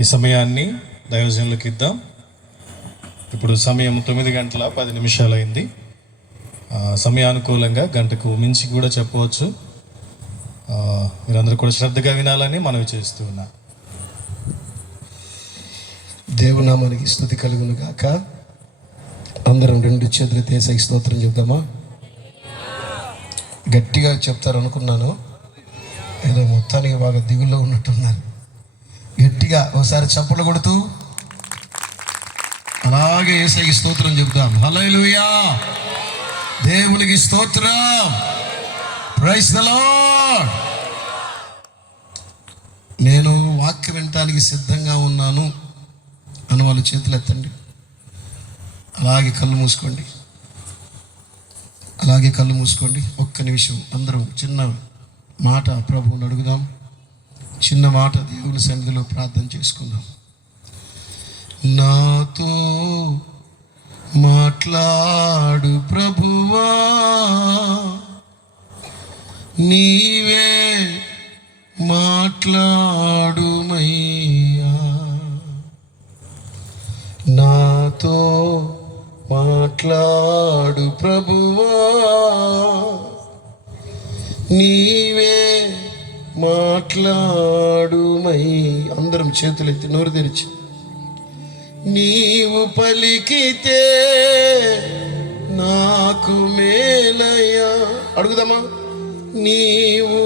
ఈ సమయాన్ని దైవజనులకు ఇద్దాం. ఇప్పుడు సమయం 9:10 అయింది. సమయానుకూలంగా గంటకు మించి కూడా చెప్పవచ్చు. మీరందరూ కూడా శ్రద్ధగా వినాలని మనవి చేస్తూ ఉన్నా. దేవునామానికి స్తుతి కలుగును గాక. అందరం 2 చేతులు తీసి స్తోత్రం చెప్దామా? గట్టిగా చెప్తారు అనుకున్నాను, ఏదో మొత్తానికి బాగా దిగుల్లో ఉన్నట్టున్నారు. గట్టిగా ఒకసారి చప్పట్లు కొడుతూ అలాగే యేసయ్యకి స్తోత్రం చెప్తాం. హల్లెలూయా, దేవునికి స్తోత్రం, ప్రైజ్ ది లార్డ్. నేను వాక్యం వినటానికి సిద్ధంగా ఉన్నాను అని వాళ్ళు చేతులు ఎత్తండి. అలాగే కళ్ళు మూసుకోండి, అలాగే కళ్ళు మూసుకోండి. ఒక్క నిమిషం అందరం చిన్న మాట ప్రభువుని అడుగుదాం. చిన్న మాట దేవుని సన్నిధిలో ప్రార్థన చేసుకుందాం. నాతో మాట్లాడు ప్రభువా, నీవే మాట్లాడుమయ్యా. నాతో మాట్లాడు ప్రభువా, నీవే మాట్లాడుమై. అందరం చేతులెత్తి నోరు తెరిచి, నీవు పలికితే నాకు మేలయ్యా. అడుగుదామా? నీవు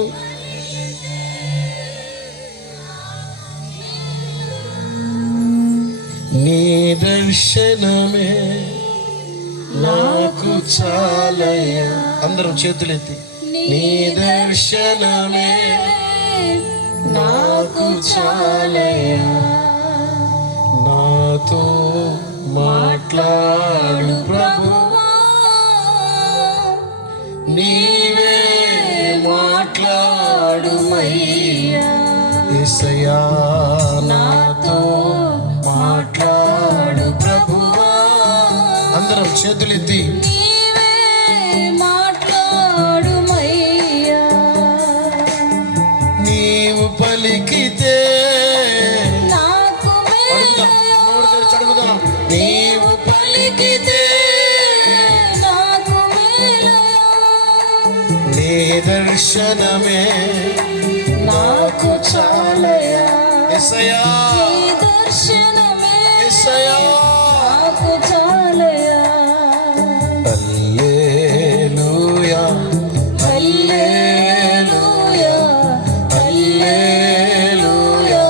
నీ దర్శనమే నాకు చాలయ్యా. అందరం చేతులెత్తి, నీ దర్శనమే నాకు చాలయ్యా. నాతో మాట్లాడు ప్రభువా, నీవే మాట్లాడుమయ్యా. యేసయ్యా, నాతో మాట్లాడు ప్రభువా. అందరం చేతులెత్తి, నీవే మాట్లాడుమయ్యా. నీవు పలికితే నాకు అడుగుదాం. నీవు పలికితే నాకు మేలయ్యా. నీ దర్శనమే నాకు చాలయ్యా. యేసయ్యా, నీ దర్శనమే యేసయ్యా, నాకు చాలయ్యా. హల్లెలూయా, హల్లెలూయా, హల్లెలూయా,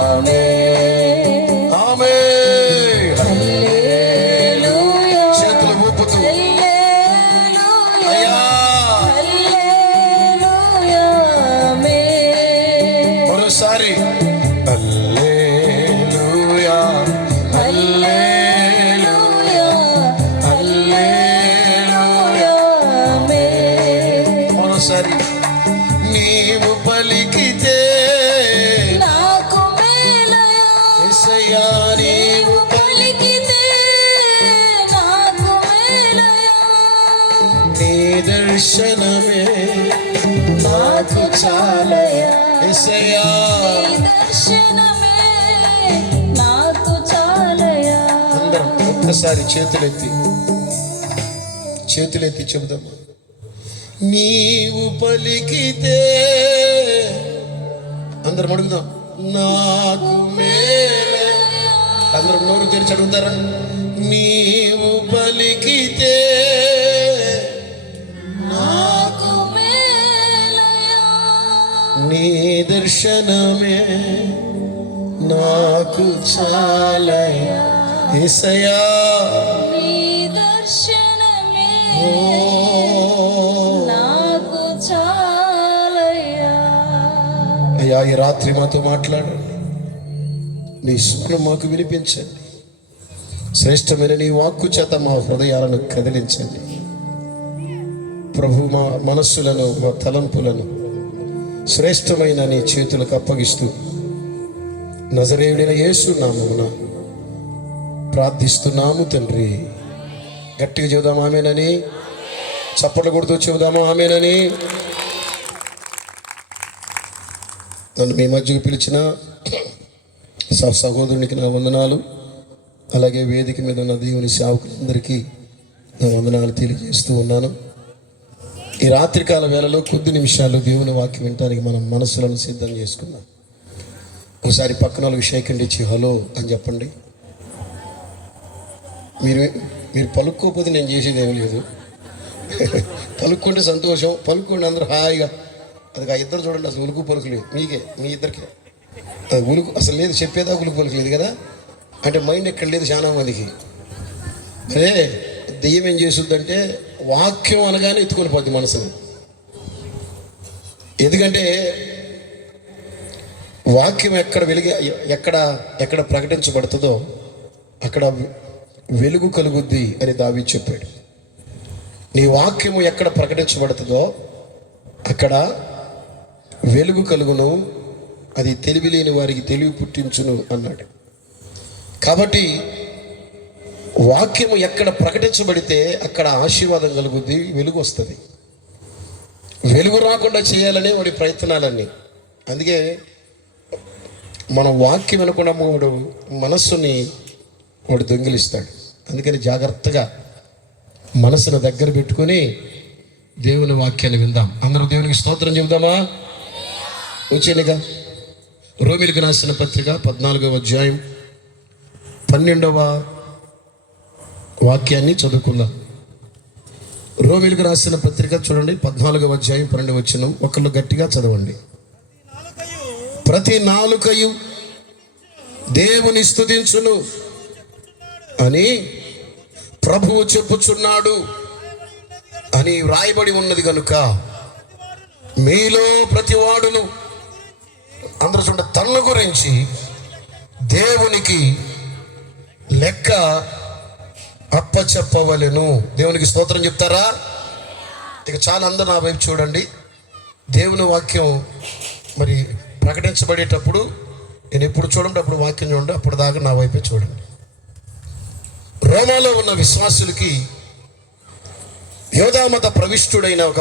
ఆమేన్, ఆమేన్. హల్లెలూయా. చేతులు ఊపుతూ హల్లెలూయా, అయ్యా, హల్లెలూయా, ఆమేన్. మరోసారి హల్లెలూయా, హల్లెలూయా, హల్లెలూయా, ఆమేన్. మరోసారి. నీవు పలికితే నాకు మేలయ్యా. యేసయ్యా, నీవు పలికితే నాకు మేలయ్యా. నీ దర్శనమే నాకు చాలయ్యా. యేసయ్యా, నీ దర్శనమే నాకు చాలయ్యా. అందరం ఒక్కసారి చేతులెత్తి చెబుదాం. నీవు పలికితే, అందరం అడుగుదాం, నాకు మేలే. అందరం నోరు తెరిచి అడుగుతారా? నీవు పలికితే నాకు మేలయ్యా. నీ దర్శనమే నాకు చాలయ్యా. యేసయ్యా, నీ దర్శనమే ఓ నాకు చాలయ్యా. అయ్యా, ఈ రాత్రి మాతో మాట్లాడండి. నీ స్వరం మాకు వినిపించండి. శ్రేష్టమైన నీ వాక్కు చేత మా హృదయాలను కదిలించండి ప్రభు. మా మనస్సులను, మా తలంపులను శ్రేష్టమైన నీ చేతులకు అప్పగిస్తూ నజరేయుడైన యేసు నామమున ప్రార్థిస్తున్నాము తండ్రి. గట్టిగా చెబుదాం ఆమేనని. చప్పట్లు కొడుతూ చెబుదాము ఆమేనని. నన్ను మీ మధ్యకు పిలిచిన సహోదరునికి నా వందనాలు. అలాగే వేదిక మీద ఉన్న దేవుని సేవకులందరికీ నా వందనాలు తెలియజేస్తూ ఉన్నాను. ఈ రాత్రికాల వేళలో కొద్ది నిమిషాలు దేవుని వాక్యం వినడానికి మనం మనసులను సిద్ధం చేసుకుందాం. ఒకసారి పక్కన వాళ్ళకి షేక్ అండ్ ఇచ్చి హలో అని చెప్పండి. మీరు పలుక్కోకపోతే నేను చేసేది ఏమీ లేదు. పలుక్కుంటే సంతోషం, పలుక్కోండి అందరూ హాయిగా. అది ఆ ఇద్దరు చూడండి, అసలు ఉలుకు పలుకులేదు మీకే, మీ ఇద్దరికే. అది ఉలుకు అసలు లేదు, చెప్పేదా ఉలుకు పలుకులేదు కదా. అంటే మైండ్ ఎక్కడ లేదు చాలా మందికి. అరే దెయ్యం ఏం చేస్తుందంటే వాక్యం అనగానే ఎత్తుకొని పోద్ది మనసుని. ఎందుకంటే వాక్యం ఎక్కడ ప్రకటించబడుతుందో అక్కడ వెలుగు కలుగుద్ది అని దావీదు చెప్పాడు. నీ వాక్యము ఎక్కడ ప్రకటించబడుతుందో అక్కడ వెలుగు కలుగును, అది తెలివి లేని వారికి తెలివి పుట్టించును అన్నాడు. కాబట్టి వాక్యము ఎక్కడ ప్రకటించబడితే అక్కడ ఆశీర్వాదం కలుగుద్ది, వెలుగు వస్తుంది. వెలుగు రాకుండా చేయాలనే వాడి ప్రయత్నాలన్నీ. అందుకే మనం వాక్యం అనుకున్న వాడు మనస్సుని వాడు దొంగిలిస్తాడు. అందుకని జాగ్రత్తగా మనసును దగ్గర పెట్టుకొని దేవుని వాక్యాన్ని విందాం. అందరూ దేవునికి స్తోత్రం చెబుదామా? వచ్చేనిగా రోమీయులకు రాసిన పత్రిక 14వ అధ్యాయం 12వ వాక్యాన్ని చదువుకుందాం. రోమీయులకు రాసిన పత్రిక చూడండి, 14వ అధ్యాయం 12వ వచనం. ఒకళ్ళు గట్టిగా చదవండి. ప్రతి నాలుకయు దేవుని స్తుతించును అని ప్రభువు చెప్పుచున్నాడు అని వ్రాయబడి ఉన్నది కనుక మీలో ప్రతివాడును, అందరూ చూడ, తన గురించి దేవునికి లెక్క అప్పచెప్పవలెను. దేవునికి స్తోత్రం చెప్తారా? ఇక చాలా, అందరూ నా వైపు చూడండి. దేవుని వాక్యం మరి ప్రకటించబడేటప్పుడు నేను ఎప్పుడు చూడండి అప్పుడు వాక్యం చూడండి, అప్పుడు దాకా నా వైపే చూడండి. రోమాలో ఉన్న విశ్వాసులకి యోధామత ప్రవిష్టుడైన ఒక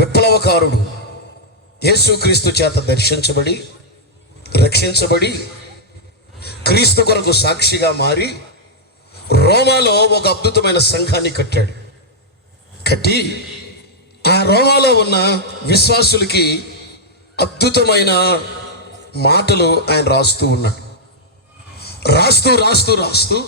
విప్లవకారుడు యేసుక్రీస్తు చేత దర్శించబడి రక్షించబడి క్రీస్తు కొరకు సాక్షిగా మారి రోమాలో ఒక అద్భుతమైన సంఘాన్ని కట్టి ఆ రోమాలో ఉన్న విశ్వాసులకి అద్భుతమైన మాటలు ఆయన రాస్తూ ఉన్నాడు. రాస్తూ